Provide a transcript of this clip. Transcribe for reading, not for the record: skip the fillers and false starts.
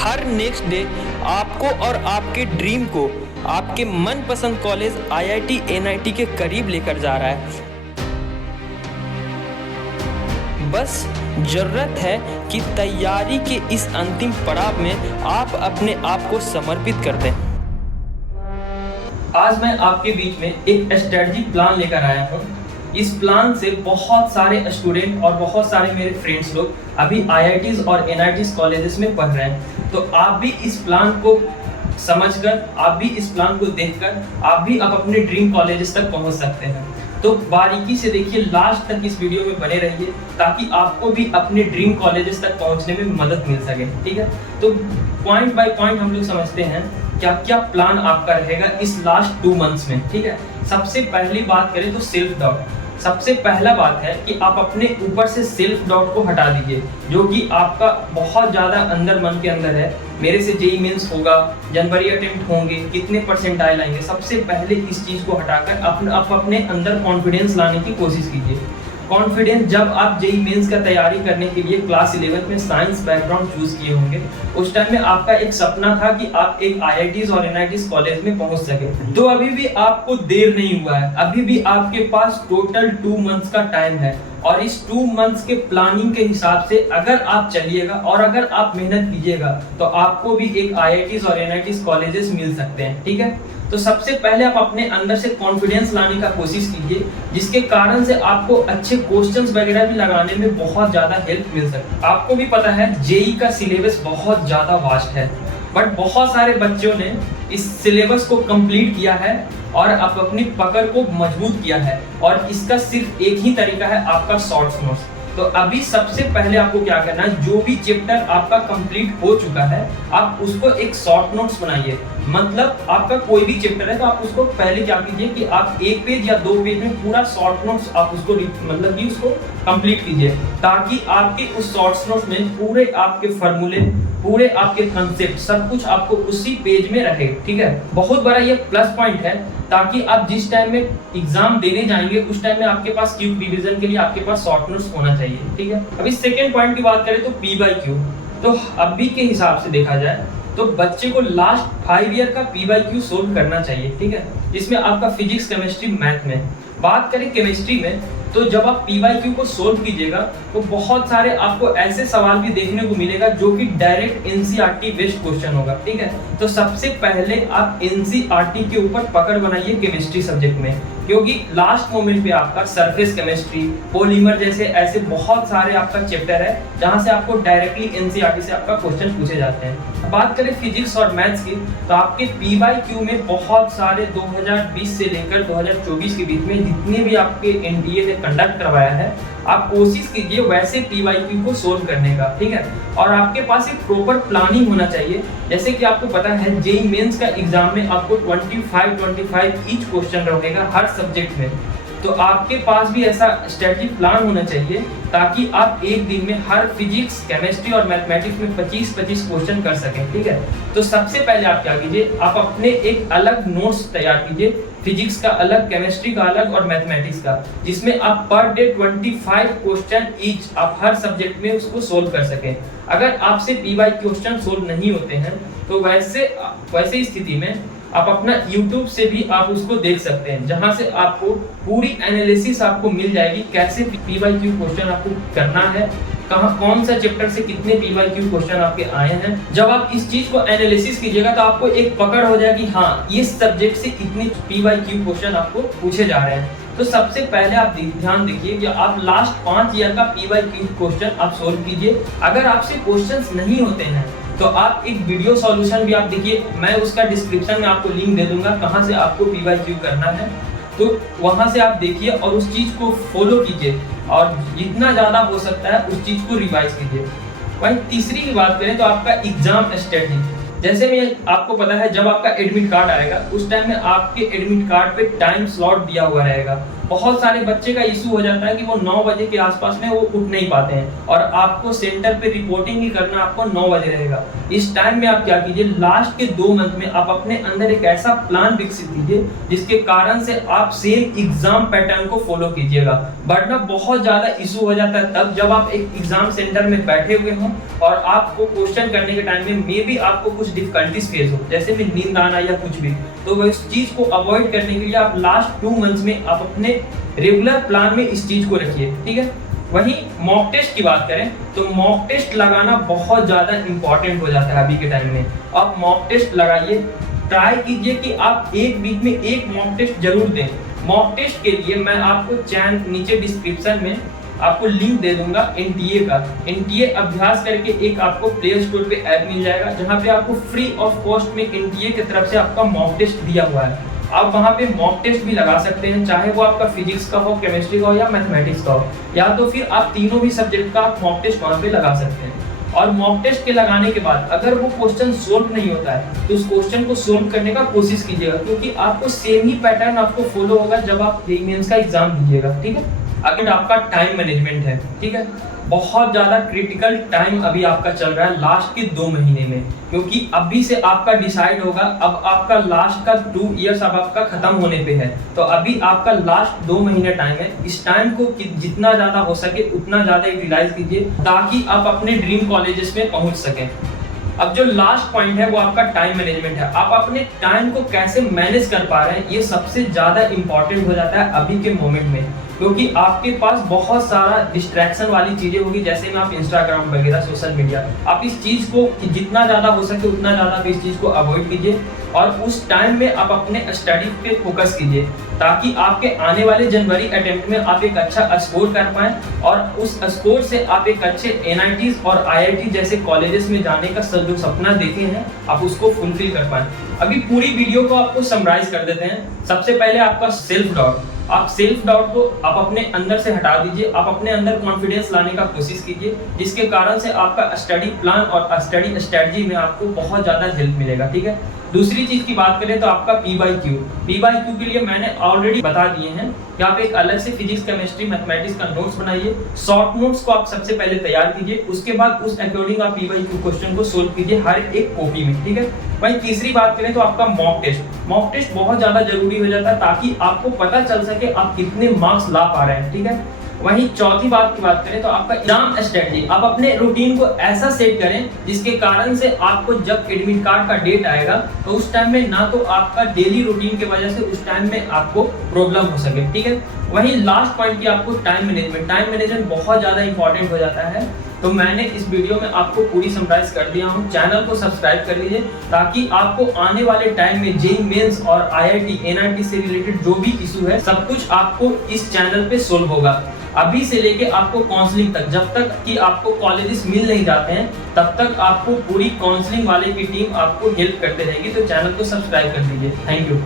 हर next day आपको और आपके ड्रीम को आपके मनपसंद कॉलेज IIT NIT के करीब लेकर जा रहा है। बस ज़रूरत है कि तैयारी के इस अंतिम पड़ाव में आप अपने आप को समर्पित कर दें। आज मैं आपके बीच में एक स्ट्रेटजी प्लान लेकर आया हूँ। इस प्लान से बहुत सारे स्टूडेंट और बहुत सारे मेरे फ्रेंड्स लोग अभी IITs और NITs कॉलेजेस में पढ़ रहे हैं। तो आप भी इस प्लान को समझकर, आप भी इस प्लान को देखकर आप भी अब अपने ड्रीम कॉलेजेस तक पहुंच सकते हैं। तो बारीकी से देखिए, लास्ट तक इस वीडियो में बने रहिए ताकि आपको भी अपने ड्रीम कॉलेजेस तक पहुंचने में मदद मिल सके। ठीक है, तो पॉइंट बाय पॉइंट हम लोग समझते हैं क्या क्या प्लान आपका रहेगा इस लास्ट 2 मंथ्स में। ठीक है, सबसे पहली बात करें तो सेल्फ डाउट। सबसे पहला बात है कि आप अपने ऊपर से सेल्फ डाउट को हटा दीजिए, जो कि आपका बहुत ज़्यादा अंदर मन के अंदर है। मेरे से जेईई मेंस होगा, जनवरी अटेम्प्ट होंगे, कितने परसेंटाइल आएंगे। सबसे पहले इस चीज़ को हटाकर आप अपने अंदर कॉन्फिडेंस लाने की कोशिश कीजिए। कॉन्फिडेंस, जब आप जेईई मेंस का तैयारी करने के लिए क्लास 11 में साइंस बैकग्राउंड चूज किए होंगे, उस टाइम में आपका एक सपना था कि आप एक IITs और NITs कॉलेज में पहुंच सके। तो अभी भी आपको देर नहीं हुआ है, अभी भी आपके पास टोटल 2 मंथ्स का टाइम है। और इस 2 मंथ्स के प्लानिंग के हिसाब से अगर आप चलिएगा और अगर आप मेहनत कीजिएगा तो आपको भी एक IITs और NITs कॉलेजेस मिल सकते हैं। ठीक है, तो सबसे पहले आप अपने अंदर से कॉन्फिडेंस लाने का कोशिश कीजिए, जिसके कारण से आपको अच्छे क्वेश्चंस वगैरह भी लगाने में बहुत ज़्यादा हेल्प मिल सकती है। आपको भी पता है जेईई का सिलेबस बहुत ज़्यादा वास्ट है, बट बहुत सारे बच्चों ने इस सिलेबस को कंप्लीट किया है और आप अपनी पकड़ को मजबूत किया है। और इसका सिर्फ एक ही तरीका है, आपका शॉर्ट्स नोट्स। तो अभी सबसे पहले आपको क्या करना है, जो भी चैप्टर आपका कंप्लीट हो चुका है आप उसको एक शॉर्ट नोट्स बनाइए। मतलब आपका कोई भी चैप्टर है तो आप उसको पहले क्या कीजिए कि आप 1 पेज या 2 पेज में पूरा शॉर्ट नोट्स आप उसको मतलब कि उसको कंप्लीट कीजिए, ताकि आपके उस शॉर्ट नोट्स में पूरे आपके फॉर्मूले, पूरे आपके कंसेप्ट, सब कुछ आपको उसी पेज में रहे। ठीक है, बहुत बड़ा ये प्लस पॉइंट है, ताकि आप जिस टाइम में एग्जाम देने जाएंगे उस टाइम में आपके पास क्विक रिवीजन के लिए आपके पास शॉर्ट नोट्स होना चाहिए। ठीक है, अभी सेकंड पॉइंट की बात करें तो P/Q। तो अभी के हिसाब से देखा जाए तो बच्चे को लास्ट 5 ईयर का P/Q सोल्व करना चाहिए। ठीक है, जिसमें आपका फिजिक्स, केमिस्ट्री, मैथ में। बात करें केमिस्ट्री में तो जब आप P/Q को सोल्व कीजिएगा तो बहुत सारे आपको ऐसे सवाल भी देखने को मिलेगा जो कि डायरेक्ट NCERT बेस्ड क्वेश्चन होगा। ठीक है, तो सबसे पहले आप NCERT के ऊपर पकड़ बनाइए केमिस्ट्री सब्जेक्ट में, क्योंकि लास्ट मोमेंट पे आपका सरफेस केमिस्ट्री, पॉलीमर जैसे ऐसे बहुत सारे आपका चैप्टर है जहां से आपको डायरेक्टली NCERT से आपका क्वेश्चन पूछे जाते हैं। बात करें फिजिक्स और मैथ्स की तो आपके P/Q में बहुत सारे 2020 से लेकर 2024 के बीच में जितने भी आपके NDA ने कंडक्ट करवाया है, आप कोशिश कीजिए वैसे P/Q को सोल्व करने का। ठीक है, और आपके पास एक प्रॉपर प्लानिंग होना चाहिए। जैसे कि आपको पता है जेईई मेंस का एग्जाम में आपको 25 ईच क्वेश्चन रहेगा हर सब्जेक्ट में। तो आपके पास भी ऐसा स्ट्रेटजी प्लान होना चाहिए ताकि आप एक दिन में हर फिजिक्स, केमिस्ट्री और मैथमेटिक्स में 25 क्वेश्चन कर सकें। ठीक है, तो सबसे पहले आप क्या कीजिए, आप अपने एक अलग नोट्स तैयार कीजिए, फिजिक्स का अलग, केमिस्ट्री का अलग और मैथमेटिक्स का, जिसमें आप पर डे 25 क्वेश्चन ईच आप हर सब्जेक्ट में उसको सोल्व कर सकें। अगर आपसे P/Q क्वेश्चन सोल्व नहीं होते हैं तो वैसे स्थिति में आप अपना YouTube से भी आप उसको देख सकते हैं, जहां से आपको पूरी एनालिसिस आपको मिल जाएगी, कैसे P/Q क्वेश्चन आपको करना है, कहां कौन सा चैप्टर से कितने P/Q क्वेश्चन आपके आए हैं। जब आप इस चीज को एनालिसिस कीजिएगा तो आपको एक पकड़ हो जाएगी, हाँ इस सब्जेक्ट से इतने P/Q क्वेश्चन आपको पूछे जा रहे हैं। तो सबसे पहले आप ध्यान देखिए कि आप लास्ट 5 ईयर का P/Q क्वेश्चन आप सोल्व कीजिए। अगर आपसे क्वेश्चंस नहीं होते हैं तो आप एक वीडियो सॉल्यूशन भी आप देखिए, मैं उसका डिस्क्रिप्शन में आपको लिंक दे दूंगा कहां से आपको P/Q करना है। तो वहां से आप देखिए और उस चीज को फॉलो कीजिए और जितना ज्यादा हो सकता है उस चीज को रिवाइज कीजिए। वहीं तीसरी की बात करें तो आपका एग्जाम स्ट्रेटजी। जैसे में आपको पता है जब आपका एडमिट कार्ड आएगा उस टाइम में आपके एडमिट कार्ड पे टाइम स्लॉट दिया हुआ रहेगा। बहुत सारे बच्चे का इशू हो जाता है कि वो 9 बजे के आसपास में वो उठ नहीं पाते हैं और आपको सेंटर पे रिपोर्टिंग ही करना आपको 9 बजे रहेगा। इस टाइम में आप क्या कीजिए, लास्ट के 2 मंथ में आप अपने अंदर एक ऐसा प्लान विकसित कीजिए जिसके कारण से आप सेम एग्जाम पैटर्न को फॉलो कीजिएगा। वरना बहुत ज्यादा इशू हो जाता है तब जब आप एक एग्जाम सेंटर में बैठे हुए हों और आपको क्वेश्चन करने के टाइम में मे बी आपको कुछ डिफिकल्टीज फेस हो, जैसे में नींद आना या कुछ भी। तो वो इस चीज को अवॉइड करने के लिए आप लास्ट 2 मंथ्स में आप अपने रेगुलर प्लान में इस चीज को रखिए, ठीक है। वहीं मॉक टेस्ट की बात करें तो मॉक टेस्ट लगाना बहुत ज्यादा इंपॉर्टेंट हो जाता है अभी के टाइम में। आप मॉक टेस्ट लगाइए, ट्राई कीजिए कि आप एक वीक में एक मॉक टेस्ट जरूर दें। मॉक टेस्ट के लिए मैं आपको नीचे डिस्क्रिप्शन में आपको लिंक दे दूंगा एनटीए का। एनटीए अभ्यास करके एक आपको प्ले स्टोर पे ऐप मिल जाएगा जहां पे आपको फ्री ऑफ कॉस्ट में एनटीए की तरफ से आपका मॉक टेस्ट दिया हुआ है। आप वहां पे मॉक टेस्ट भी लगा सकते हैं, चाहे वो आपका फिजिक्स का हो, केमिस्ट्री का हो या मैथमेटिक्स का हो, या तो फिर आप तीनों भी सब्जेक्ट का मॉक टेस्ट वहां पे लगा सकते हैं। और मॉक टेस्ट के लगाने के बाद अगर वो क्वेश्चन सोल्व नहीं होता है तो उस क्वेश्चन को सोल्व करने का कोशिश कीजिएगा, क्योंकि आपको सेम ही पैटर्न आपको फॉलो होगा जब आप जेईई मेंस का एग्जाम दीजिएगा, ठीक है। अगर आपका टाइम मैनेजमेंट है, ठीक है, बहुत ज्यादा क्रिटिकल टाइम अभी आपका चल रहा है लास्ट के 2 महीने में, क्योंकि अभी से आपका डिसाइड होगा। अब आपका लास्ट का 2 इयर्स अब आपका खत्म होने पे है, तो अभी आपका लास्ट 2 महीने टाइम है। इस टाइम को जितना ज्यादा हो सके उतना ज्यादा यूटिलाइज कीजिए ताकि आप अपने ड्रीम कॉलेजेस में पहुंच सकें। अब जो लास्ट पॉइंट है वो आपका टाइम मैनेजमेंट है। आप अपने टाइम को कैसे मैनेज कर पा रहे हैं, ये सबसे ज्यादा इंपॉर्टेंट हो जाता है अभी के मोमेंट में, क्योंकि आपके पास बहुत सारा डिस्ट्रैक्शन वाली चीजें होगी, जैसे में आप इंस्टाग्राम वगैरह सोशल मीडिया। आप इस चीज को जितना ज्यादा हो सके उतना ज्यादा इस चीज को अवॉइड कीजिए और उस टाइम में आप अपने स्टडी पे फोकस कीजिए ताकि आपके आने वाले जनवरी अटेम्प्ट में आप एक अच्छा स्कोर कर पाएं और उस स्कोर से आप एक अच्छे एनआईटीज और आईआईटी जैसे कॉलेजेस में जाने का जो सपना देखे हैं आप उसको फुलफिल कर पाएं। अभी पूरी वीडियो को आपको समराइज कर देते हैं। सबसे पहले आपका सेल्फ डाउट। आप सेल्फ डाउट को आप अपने अंदर से हटा दीजिए, आप अपने अंदर कॉन्फिडेंस लाने का कोशिश कीजिए, जिसके कारण से आपका स्टडी प्लान और स्टडी स्ट्रेटजी में आपको बहुत ज्यादा हेल्प मिलेगा, ठीक है। दूसरी चीज की बात करें तो आपका पी/क्यू के लिए मैंने ऑलरेडी बता दिए हैं कि आप एक अलग से फिजिक्स, केमिस्ट्री, मैथमेटिक्स का नोट्स बनाइए। शॉर्ट नोट्स को आप सबसे पहले तैयार कीजिए, उसके बाद उस अकॉर्डिंग आप पी/क्यू क्वेश्चन को सोल्व कीजिए हर एक कॉपी में, ठीक है। वहीं तीसरी बात करें तो आपका मॉक टेस्ट बहुत ज्यादा जरूरी हो जाता है ताकि आपको पता चल सके आप कितने मार्क्स ला पा रहे हैं, ठीक है। वहीं चौथी बात की बात करें तो आपका एग्जाम स्ट्रेटजी। आप अपने रूटीन को ऐसा सेट करें जिसके कारण से आपको जब एडमिट कार्ड का डेट आएगा तो उस टाइम में ना तो आपका डेली रूटीन की वजह से उस टाइम में आपको प्रॉब्लम हो सके, ठीक है। वहीं लास्ट पॉइंट की आपको टाइम मैनेजमेंट बहुत ज्यादा इंपॉर्टेंट हो जाता है। तो मैंने इस वीडियो में आपको पूरी समराइज कर दिया हूँ। चैनल को सब्सक्राइब कर लीजिए ताकि आपको आने वाले टाइम में जेईई मेंस और आईआईटी, एनआईटी से रिलेटेड जो भी इशू है सब कुछ आपको इस चैनल पे सोल्व होगा। अभी से लेके आपको काउंसलिंग तक, जब तक कि आपको कॉलेजेस मिल नहीं जाते हैं तब तक आपको पूरी काउंसलिंग वाले की टीम आपको हेल्प करते रहेगी। तो चैनल को सब्सक्राइब कर लीजिए। Thank you.